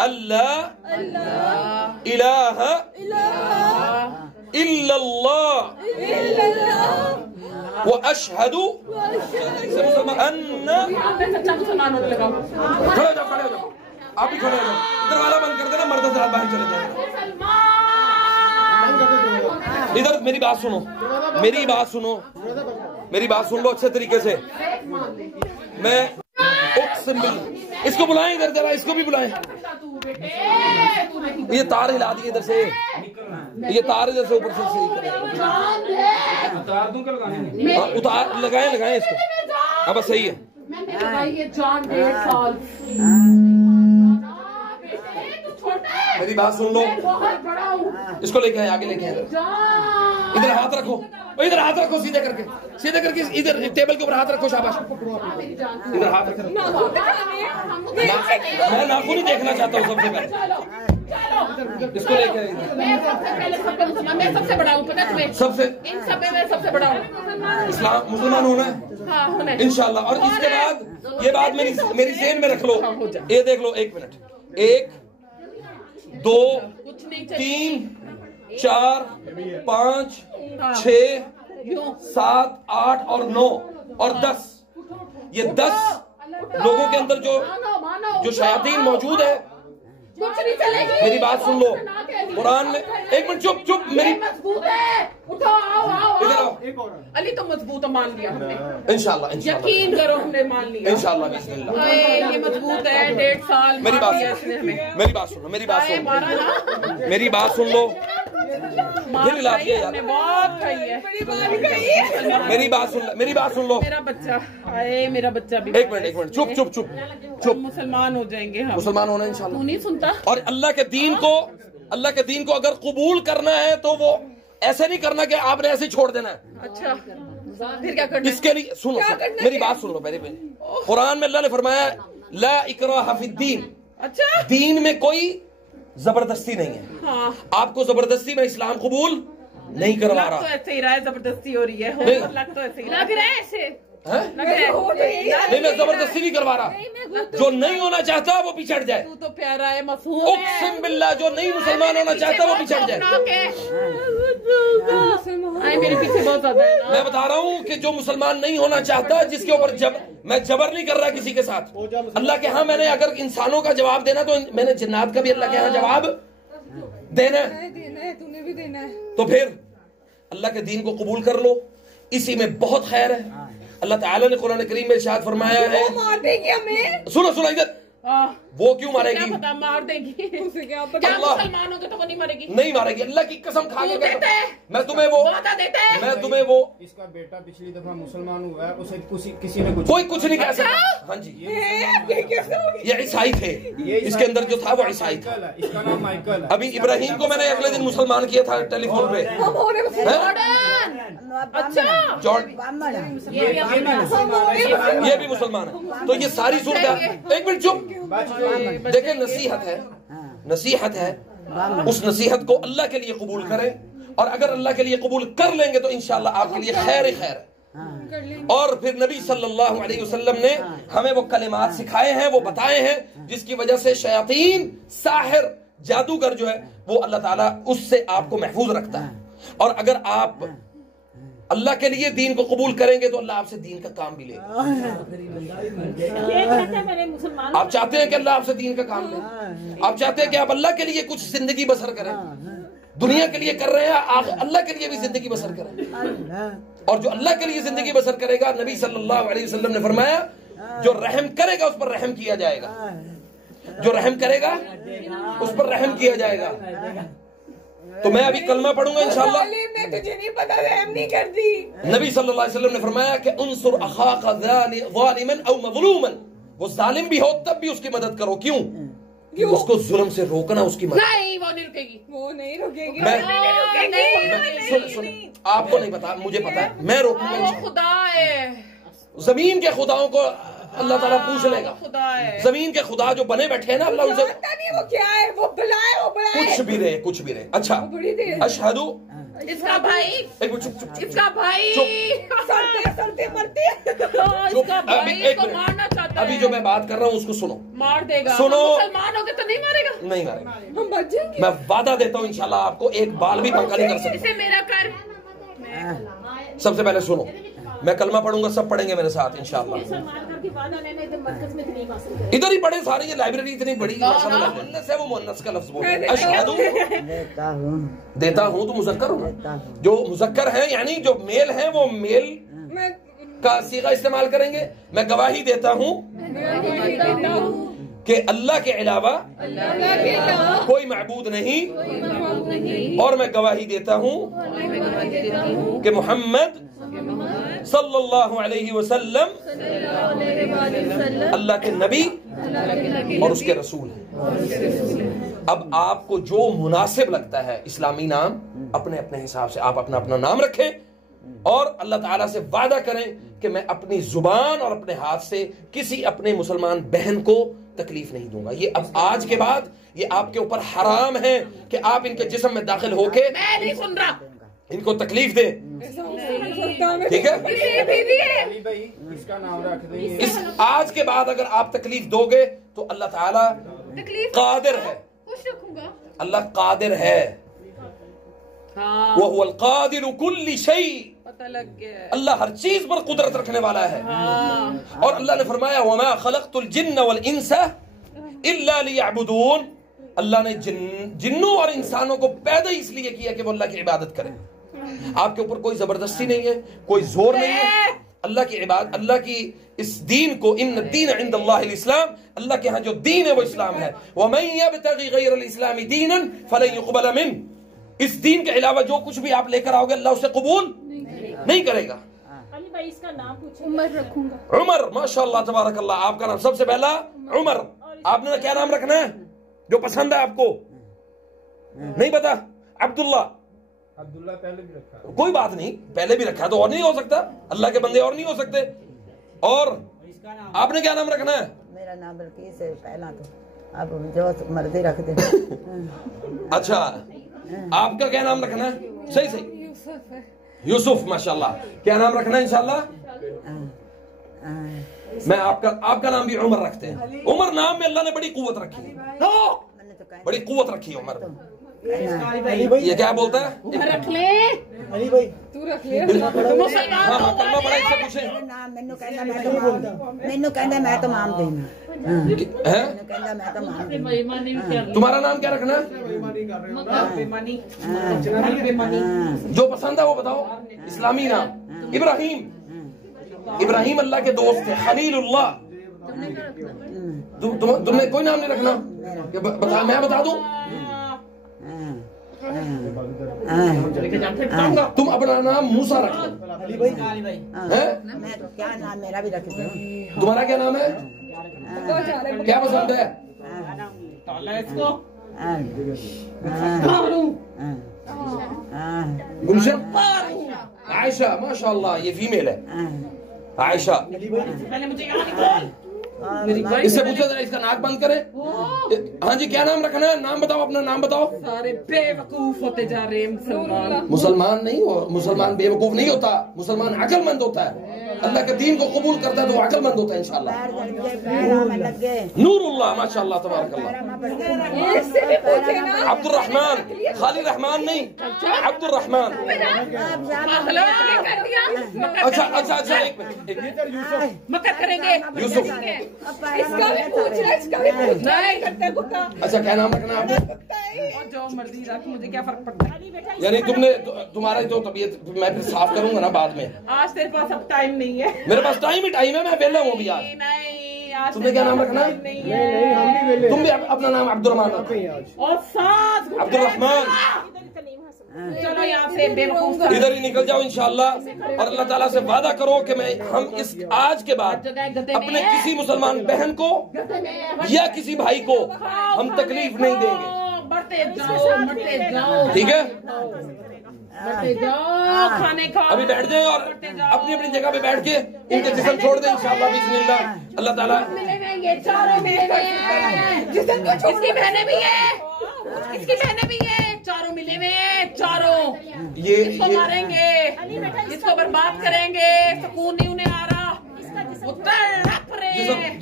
अल्लाह इलाहा इल्लल्लाह व अशहदु अन्ना। खड़े हो जाओ, खड़े हो जाओ, आप भी खड़े हो जाओ। दरवाजा बंद कर देना, मर्द हज़रात बाहर चले जाएंगे। इधर मेरी बात सुनो, मेरी बात सुनो, मेरी बात सुन लो अच्छे तरीके से। मैं इसको बुलाएं इधर जरा, इसको भी बुलाएं। ये तार हिला दिए इधर से, ये तार इधर से ऊपर से उतार दूं क्या? लगाने उतार लगाएं, लगाएं इसको। अब सही है। मेरी बात सुन लो, इसको लेके आए, आगे लेके आए। इधर हाथ रखो, इधर हाथ रखो, सीधे करके, सीधे करके इधर टेबल के ऊपर हाथ रखो। शाबाश, इधर हाथ रखो। मैं नाखून नहीं देखना चाहता हूँ सबसे पहले। इसको लेके आए। मैं सबसे बड़ा हूँ, पता है तुम्हें? सबसे इन सब में मैं सबसे बड़ा हूँ। इस्लाम मुसलमान होना है इंशाल्लाह। और इसके बाद ये बात मेरी ज़हन में रख लो। ये देख लो, 1 मिनट, 1 2 3 4 5 6 7 8 और 9 और 10। ये 10 लोगों के अंदर जो शयातीन मौजूद है। मेरी बात सुन लो, कुरान में 1 मिनट, चुप चुप, मेरी मजबूत है। उठो, आओ आओ इधर आओ। अली तो मजबूत है, मान लिया हमने। इंशाल्लाह, इंशाल्लाह, यकीन करो, हमने मान लिया इंशाल्लाह, बिस्मिल्लाह। ये मजबूत है। 1.5 साल मेरी बात सुनो, मेरी बात सुनो, मेरी बात सुनो, मेरी बात सुन लो। फिर हिलाती है यार, बहुत खाई है। मेरी बात सुन लो, मेरी बात सुन लो। मेरा बच्चा, आए मेरा बच्चा भी। 1 मिनट, 1 मिनट, चुप चुप चुप चुप। मुसलमान हो जाएंगे हम, मुसलमान होना इंशाल्लाह। तू नहीं सुनता? और अल्लाह के दीन को अगर कबूल करना है तो वो ऐसे नहीं करना कि आपने ऐसे ही छोड़ देना है। अच्छा, फिर क्या करना? इसके लिए सुनो, मेरी बात सुन लो पहले। कुरान में अल्लाह ने फरमाया ला इकराह फिद्दीन। अच्छा, दीन में कोई जबरदस्ती नहीं है। हाँ। आपको जबरदस्ती में इस्लाम कबूल नहीं करवा रहा। तो ऐसे ही रहा है, जबरदस्ती हो रही है। लग तो ऐसे ही लग रहा है, ऐसे नहीं, मैं जबरदस्ती नहीं करवा रहा। जो नहीं होना चाहता वो पिछड़ जाए। तू तो प्यारा है, मासूम उक़सिम बिल्लाह, जो नहीं मुसलमान होना चाहता वो पिछड़ जाए। मेरे पीछे बहुत ज्यादा है ना। मैं बता रहा हूँ कि जो मुसलमान नहीं होना चाहता, जिसके ऊपर मैं जबर नहीं कर रहा किसी के साथ। अल्लाह के यहाँ मैंने अगर इंसानों का जवाब देना तो मैंने जिन्नात का भी अल्लाह के यहाँ जवाब देना है, तूने भी देना है। तो फिर अल्लाह के दीन को कबूल कर लो, इसी में बहुत खैर है। अल्लाह ताला ने कुरान करीम में इरशाद फरमाया है, मार देगी हमें। सुनो सुनो इधर, वो क्यों मारेगी? क्या पता, मार देगी। उसे क्या पता? मुसलमान होंगे तो वो नहीं मारेगी। नहीं मारेगी, अल्लाह की कसम खा के देता है। मैं तुम्हें वो देता है। मैं तुम्हें वो इसका बेटा पिछली दफा मुसलमान हुआ है, उसे किसी ने कोई कुछ नहीं कह सकता। हाँ जी, ये ईसाई थे, इसके अंदर जो था वो ईसाई था। इसका नाम माइकल है। अभी इब्राहिम को मैंने अगले दिन मुसलमान किया था टेलीफोन पे। अच्छा, ये भी मुसलमान है। तो ये सारी सूरत। 1 मिनट चुप। देखें, नसीहत है, नसीहत है। उस नसीहत को अल्लाह के लिए कबूल करें, और अगर अल्लाह के लिए कबूल कर लेंगे तो इंशाल्लाह आपके लिए खैर ही खैर है। और फिर नबी सल्लल्लाहु अलैहि वसल्लम ने हमें वो कलिमात सिखाए हैं, वो बताए हैं, जिसकी वजह से शयातीन, साहिर, जादूगर जो है वो अल्लाह ताला उससे आपको महफूज रखता है। और अगर आप अल्लाह के लिए दीन को कबूल करेंगे तो अल्लाह आपसे दीन का काम भी लेगा। आप चाहते हैं कि अल्लाह आपसे दीन का काम ले, आप चाहते हैं कि आप अल्लाह के लिए कुछ जिंदगी बसर करें, दुनिया के लिए कर रहे हैं, आप अल्लाह के लिए भी जिंदगी बसर करें। और जो अल्लाह के लिए जिंदगी बसर करेगा, नबी सल्लल्लाहु अलैहि वसल्लम ने फरमाया, जो रहम करेगा उस पर रहम किया जाएगा, जो रहम करेगा उस पर रहम किया जाएगा। तो मैं अभी कलमा पढ़ूंगा इंशाअल्लाह। मैं तुझे नहीं पता, रहम नहीं करती। नबी सल्लल्लाहु अलैहि वसल्लम ने फरमाया कि उनसुर अखाका ज़ालिमन औ मज़लूमन, वो जालिम भी हो तब भी उसकी मदद करो। क्यों? उसको जुल्म से रोकना उसकी मदद। नहीं, वो नहीं रुकेगी, वो नहीं रुकेगी। सुन, आपको नहीं पता, मुझे पता है, मैं रोकूंगा। वो खुदा है, जमीन के खुदाओं को अल्लाह ताला पूछ लेगा। खुदा है, जमीन के खुदा जो बने बैठे हैं ना, अल्लाह उनसे पता नहीं वो क्या है, वो बुलाए, वो बुलाए। कुछ भी रहे, कुछ भी रहे। अच्छा, अशहदु इसका भाई, एक मिनट चुप चुप इसका भाई सड़ते मरते इसका भाई इसको मारना चाहता है। अभी जो मैं बात कर रहा हूँ उसको सुनो। मार देगा। सुनो। मुसलमान होगे तो नहीं मारेगा? नहीं मारेगा, हम बच जाएंगे। मैं वादा देता हूँ इंशाल्लाह आपको एक बाल भी पंखा नहीं कर सकता। इसे मेरा कर। सबसे पहले सुनो, मैं कलमा पढ़ूंगा, सब पढ़ेंगे मेरे साथ इंशाल्लाह। इधर ही पढ़े सारे, ये लाइब्रेरी इतनी बड़ी मुअन्नस है, वो मुअन्नस का लफ्ज बोल अशहदु देता हूँ तो मुज़क्कर हूँ। जो मुज़क्कर है यानी जो मेल है वो मेल का सीगा इस्तेमाल करेंगे। मैं गवाही देता हूँ कि अल्लाह के अलावा कोई मअबूद नहीं, और मैं गवाही देता हूँ कि मोहम्मद सल्लल्लाहु अलैहि वसल्लम अल्लाह के नबी और उसके रसूल हैं। अब आपको जो मुनासिब लगता है इस्लामी नाम, अपने अपने हिसाब से आप अपना अपना नाम रखें और अल्लाह ताला से वादा करें कि मैं अपनी जुबान और अपने हाथ से किसी अपने मुसलमान बहन को तकलीफ नहीं दूंगा। ये अब आज के बाद ये आपके ऊपर हराम है कि आप इनके जिस्म में दाखिल होके मैं नहीं सुन रहा, इनको तकलीफ दे। ठीक है, अली भाई इसका नाम रख देंगे। इस आज के बाद अगर आप तकलीफ दोगे तो अल्लाह ताला कादिर है, खुश रखूंगा। अल्लाह कादिर है। हाँ, वो हुवल कादिरु कुल्ली शै, पता लग गया। अल्लाह हर चीज पर कुदरत रखने वाला है। हाँ। और अल्लाह ने फरमाया वमा खलक़तुल जिन्न वल इंसा इल्ला लियअबुदून, अल्लाह ने जिन्नों और इंसानों को पैदा इसलिए किया कि वो अल्लाह की इबादत करें। आपके ऊपर कोई जबरदस्ती नहीं है, कोई जोर नहीं है। अल्लाह की इबादत, अल्लाह की इस दीन को, इन्न दीन इंदल्लाहिल इस्लाम, अल्लाह के यहाँ जो दीन है वो इस्लाम है। वमन यब्तगी गैरल इस्लामी दीनन फलन युक़बल मिन, इस दीन के अलावा जो कुछ भी आप लेकर आओगे अल्लाह उसे कबूल नहीं करेगा। अली भाई इसका नाम पूछो। उमर रखूंगा। उमर, माशाअल्लाह तबारकल्लाह, आपका नाम सबसे पहला उमर। आपने क्या नाम रखना है जो पसंद है आपको? नहीं पता? अब्दुल्ला। अब्दुल्ला पहले भी रखा, कोई बात नहीं, पहले भी रखा तो और नहीं हो सकता, अल्लाह के बंदे और नहीं हो सकते। और आपने क्या नाम रखना है? मेरा नाम बल्कीस है पहला, तो अब जो मर्जी रख दे। अच्छा, आपका क्या नाम रखना है? सही सही, यूसुफ, माशाल्लाह। क्या नाम रखना है इंशाल्लाह? मैं आपका नाम भी उमर रखते हैं। उमर नाम में अल्लाह ने बड़ी कुव्वत रखी है, बड़ी कुव्वत रखी है उमर। ये क्या बोलता है? रख ले अली भाई तू, रख ले। मुसलमान हाँ हाँ, कलमा पढ़ा, इससे पूछे मैनू कहंदा मैं तो माम देना है। कहंदा मैं तो माम देना। तुम्हारा नाम क्या रखना है? जो पसंद है वो बताओ। इस्लामी नाम इब्राहिम। इब्राहिम अल्लाह के दोस्त थे, खलीलुल्लाह। तुमने कोई नाम नहीं रखना? बता, मैं बता दूं। तुम अपना नाम मूसा रख लो। अली भाई हैं? मैं तो क्या नाम मेरा भी रख दूं। तुम्हारा क्या नाम है? क्या पसंद है? गुलशन, आयशा, माशाल्लाह, ये फीमेल है आयशा। पहले मुझे यहाँ निकाल। इससे पूछा जरा, इसका नाक बंद करे। हाँ जी, क्या नाम रखना है? नाम बताओ, अपना नाम बताओ। सारे बेवकूफ होते जा रहे हैं मुसलमान। मुसलमान नहीं हो, मुसलमान बेवकूफ नहीं होता, मुसलमान अक्लमंद होता है। अल्लाह के दीन को कबूल करता है तो अक्लमंद होता है इंशाल्लाह। नूरुल्लाह, माशाल्लाह तबारकल्लाह। अब्दुल रहमान, खाली रहमान नहीं, अब्दुल रहमान। अच्छा अच्छा अच्छा, एक मिनट, मक्का करेंगे यूसुफ। इसका भी पूछ रहा है, इसका भी पूछ रहा है। करते कुत्ता अच्छा, क्या नाम रखना है आपने? और जो मर्जी रख, मुझे क्या फर्क पड़ता है। यानी तुम्हारा जो तबीयत मैं फिर साफ करूंगा ना बाद में। आज तेरे पास अब टाइम नहीं है। मेरे पास टाइम ही टाइम है, मैं वेला हूँ अभी आज। नहीं, आज तुमने क्या नाम रखना है? नहीं है। हम भी मिले तुम भी अपना नाम अब्दुल रहमान रखो। और साथ अब्दुल रहमान, चलो यहाँ से बेवकूफ सा। इधर ही निकल जाओ इंशाल्लाह। और अल्लाह ताला से वादा करो कि मैं हम इस आज के बाद अपने किसी मुसलमान बहन को या किसी भाई को हम तकलीफ नहीं देंगे। बढ़ते जाओ, बढ़ते जाओ, ठीक है, बढ़ते जाओ, खाने खाओ। अभी बैठ जाए और अपनी अपनी जगह पे बैठ के इनके जिस्म छोड़ दें इंशाल्लाह बिस्मिल्लाह। अल्लाह ताला मिलेंगे, चारों मिलेंगे। इसकी बहनें भी है, इसकी बहनें भी है, चारों मिले हुए, चारों। इसको मारेंगे, इसको बर्बाद करेंगे, सुकून नहीं उन्हें आ रहा, वो तड़प रहे हैं।